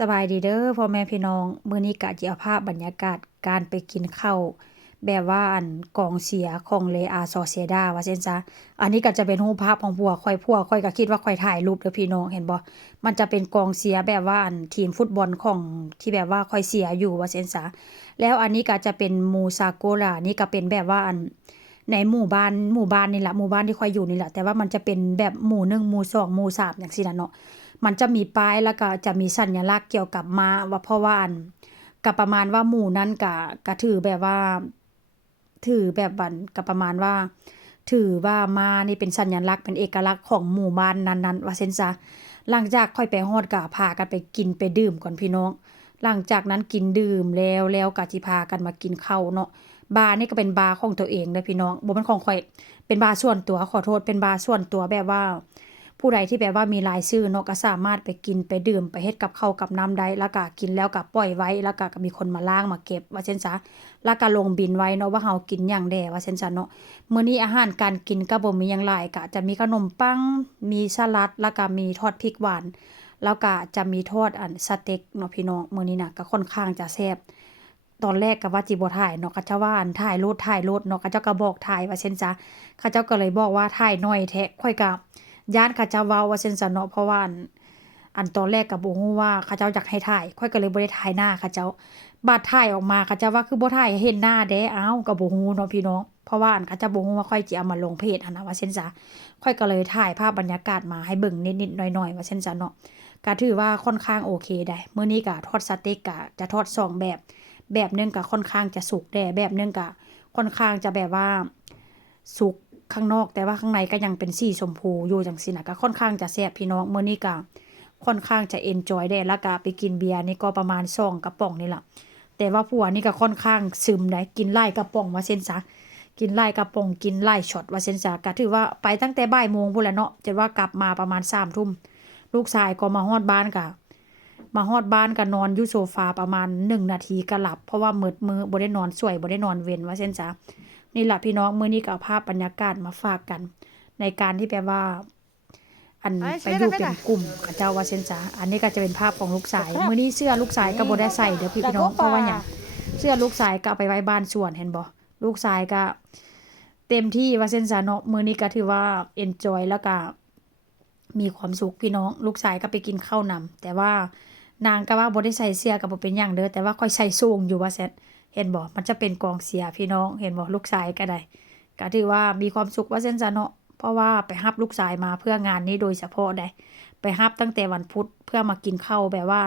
สบายดีเด้อพ่อแม่พี่น้องมื้อนี้กะจิเอาภาพบรรยากาศการไปกินข้าวแบบว่ากองเชียร์ของ Real Sociedad ว่าซั่นซะอันนี้ก็จะเป็นรูปภาพของผัวข้อยก็คิดว่าข้อยถ่ายรูปเด้อพี่น้องเห็นบ่มันจะเป็นกองเชียร์แบบว่าทีมฟุตบอลของที่แบบว่าข้อยเชียร์อยู่ว่าซั่นซะแล้วอันนี้ก็จะเป็นหมู่ซาโกรานี่ก็เป็นแบบว่าในหมู่บ้านนี่ล่ะหมู่บ้านที่ข้อยอยู่นี่แหละแต่ว่ามันจะเป็นแบบหมู่1หมู่2หมู่3จังซี่ล่ะเนาะ มันจะมีป้ายแล้วก็จะมีสัญลักษณ์เกี่ยวกับม้าว่าเพราะว่าก็ประมาณว่าหมู่นั้นก็ถือแบบว่าถือแบบบันก็ประมาณว่าถือว่าม้านี่เป็นสัญลักษณ์เป็นเอกลักษณ์ของหมู่บ้านนั้นๆว่าซั่นซะหลังจากค่อยไปฮอดก็พากันไปกินไปดื่มก่อนพี่น้องหลังจากนั้นกินดื่มแล้วก็สิพากันมากินข้าวเนาะบาร์นี่ก็เป็นบาร์ของตัวเองเด้อพี่น้องบ่แม่นของข้อยเป็นบาร์ส่วนตัวขอโทษเป็นบาร์ส่วนตัวแบบว่า ผู้ใดที่แบบว่ามีรายชื่อเนาะก็สามารถไปกินไปดื่มไปเฮ็ดกับข้าวกับน้ำได้แล้วก็กินแล้วก็ปล่อยไว้แล้วก็มีคนมาล้างมาเก็บว่าซั่นซะแล้วก็ลงบิลไว้เนาะว่าเฮากินหยังแด่ว่าซั่นซะเนาะมื้อนี้อาหารการกินก็บ่มีหยังหลายก็จะมีขนมปังมีสลัดแล้วก็มีทอดพริกหวานแล้วก็จะมีทอดสเต็กเนาะพี่น้องมื้อนี้น่ะก็ค่อนข้างจะแซ่บตอนแรกก็ว่าจิบ่ถ่ายเนาะเขาเจ้าว่าถ่ายโลดเนาะเขาเจ้าก็บอกถ่ายว่าซั่นซะเขาเจ้าก็เลยบอกว่าถ่ายน้อยแท้ข้อยก็ย้านเขาเจ้าเว้าว่าซั่นซะเนาะเพราะว่าตอนแรกก็บ่ฮู้ว่าเขาเจ้าอยากให้ถ่ายข้อยก็เลยบ่ได้ถ่ายหน้าเขาเจ้าบัดถ่ายออกมาเขาเจ้าว่าคือบ่ถ่ายให้เห็นหน้าเด้อ้าวก็บ่ฮู้เนาะพี่น้องเพราะว่าเขาเจ้าบ่ฮู้ว่าข้อยสิเอามาลงเพจหันน่ะว่าซั่นซะข้อยก็เลยถ่ายภาพบรรยากาศมาให้เบิ่งนิดๆหน่อยๆว่าซั่นซะเนาะก็ถือว่าค่อนข้างโอเคได้มื้อนี้ก็ทอดสเต็กก็จะทอด2แบบแบบหนึงก็ค่อนข้างจะสุกแด่แบบหนึงก็ค่อนข้างจะแบบว่าสุก ข้างนอกแต่ว่าข้างในก็ยังเป็นสีชมพูอยู่จังซี่น่ะก็ค่อนข้างจะแซ่บพี่น้องมื้อนี้ก็ค่อนข้างจะเอนจอยได้แล้วก็ไปกินเบียร์นี่ก็ประมาณ2กระป๋องนี่ล่ะแต่ว่าผัวนี่ก็ค่อนข้างซึมได้กินหลายกระป๋องว่าเซ็นซะกินหลายกระป๋องกินหลายช็อตว่าเซ็นซะก็ถือว่าไปตั้งแต่บ่ายโมงพู้นแหละเนาะจนว่ากลับมาประมาณ3ทุ่มลูกชายก็มาฮอดบ้านก็นอนอยู่โซฟาประมาณ1นาทีก็หลับเพราะว่ามืดมื้อบ่ได้นอนสวยบ่ได้นอนเว้นว่าเซ็นซะ นี่แหละพี่น้องมื้อนี้ก็เอาภาพบรรยากาศมาฝากกันในการที่แบบว่าไปอยู่เป็นกลุ่มเขาเจ้าว่าซั่นจ้ะอันนี้ก็จะเป็นภาพของลูกชายมื้อนี้เสื้อลูกชายก็บ่ได้ใส่เด้อพี่น้องเพราะว่าหยังเสื้อลูกชายก็เอาไปไว้บ้านสวนเห็นบ่ลูกชายก็เต็มที่ว่าซั่นซะเนาะมื้อนี้ก็ถือว่าเอนจอยแล้วก็มีความสุขพี่น้องลูกชายก็ไปกินข้าวนำแต่ว่านางก็ว่าบ่ได้ใส่เสื้อก็บ่เป็นหยังเด้อแต่ว่าค่อยใส่สูงอยู่ว่าซั่น เห็นบ่มันจะเป็นกองเชียร์พี่น้องเห็นบ่ลูกชายก็ได้ก็ถือว่ามีความสุขว่าซั่นซะเนาะเพราะว่าไปรับลูกชายมาเพื่องานนี้โดยเฉพาะได้ไปรับตั้งแต่วันพุธเพื่อมากินข้าวแบบว่า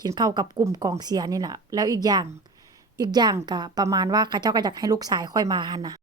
กินข้าวกับกลุ่มกองเชียร์นี่แหละแล้วอีกอย่างก็ประมาณว่าเขาเจ้าก็อยากให้ลูกชายค่อยมาหั่นน่ะ